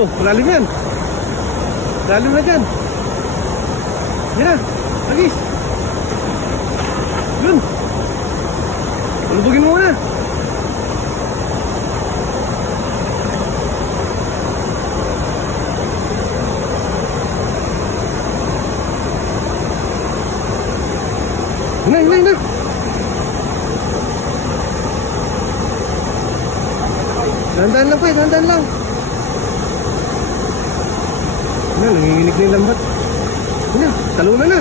Oh, malalim yan. Lalim na dyan. Yan na, lagis. Yun. Lubugin mo muna. Hina. Dahan-dahan lang po, dahan-dahan lang. Nanginginig na yung lambat. Hina, talunan na.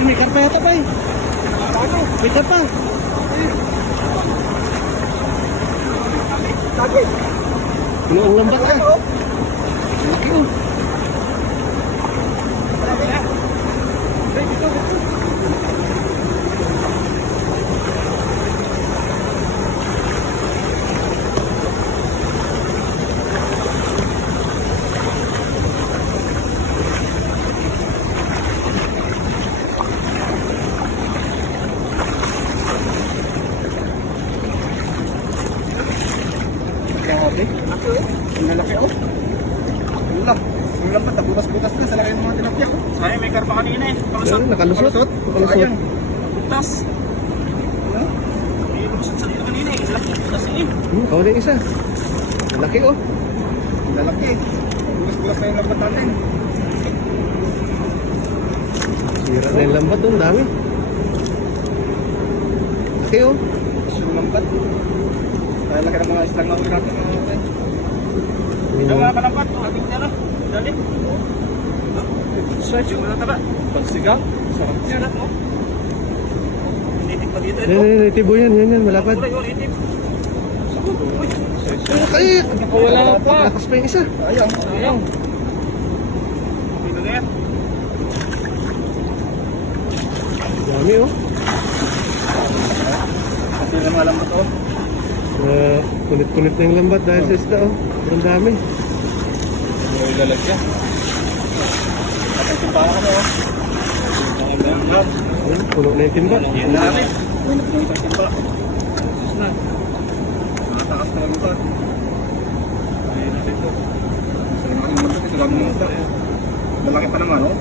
May karpa yata ba eh? May karpa. Puno ang lambat ka. Laki oh. Ang lalaki oh. Wala. Ang lambat na butas-butas na sa laki ng mga tilapia oh. Ay, may karpa kanina eh. Ayun, nakalusot. Nakalusot. Butas. May lusot sa dito kanina eh. Laki butas eh. Kau na isa. Laki oh. Lalaki. Butas-butas na yung lambat natin. Sira na yung lambat doon, dami. Laki oh. Yung lambat. Kaya laki ng mga islang na ulit natin. Ito mga kalambat. Ating tira. Dali. Search yung mga taba. Pagsigaw. Sarap niya na mo. Nitip pa dito ito. Yan, nitibo yan, malapad. Kulay yung nitip. Sakudo. Uy. Ay, Wala pa. lakas pa yung isa. Ayaw. Dito na yan. Dami oh. Kasi na mga lambat oh. Kulit-kulit na yung lambat dahil sa isda oh. Ang dami. May lalagyan. At ito pa ako oh. Ayun, puno na yung timba. Yan na natin. May napuno yung timba. Sus na. Nakatakas na lang ito. Ayun natin ito. Sa mga ito. Ito lang mga ito. Malaki pa naman oh.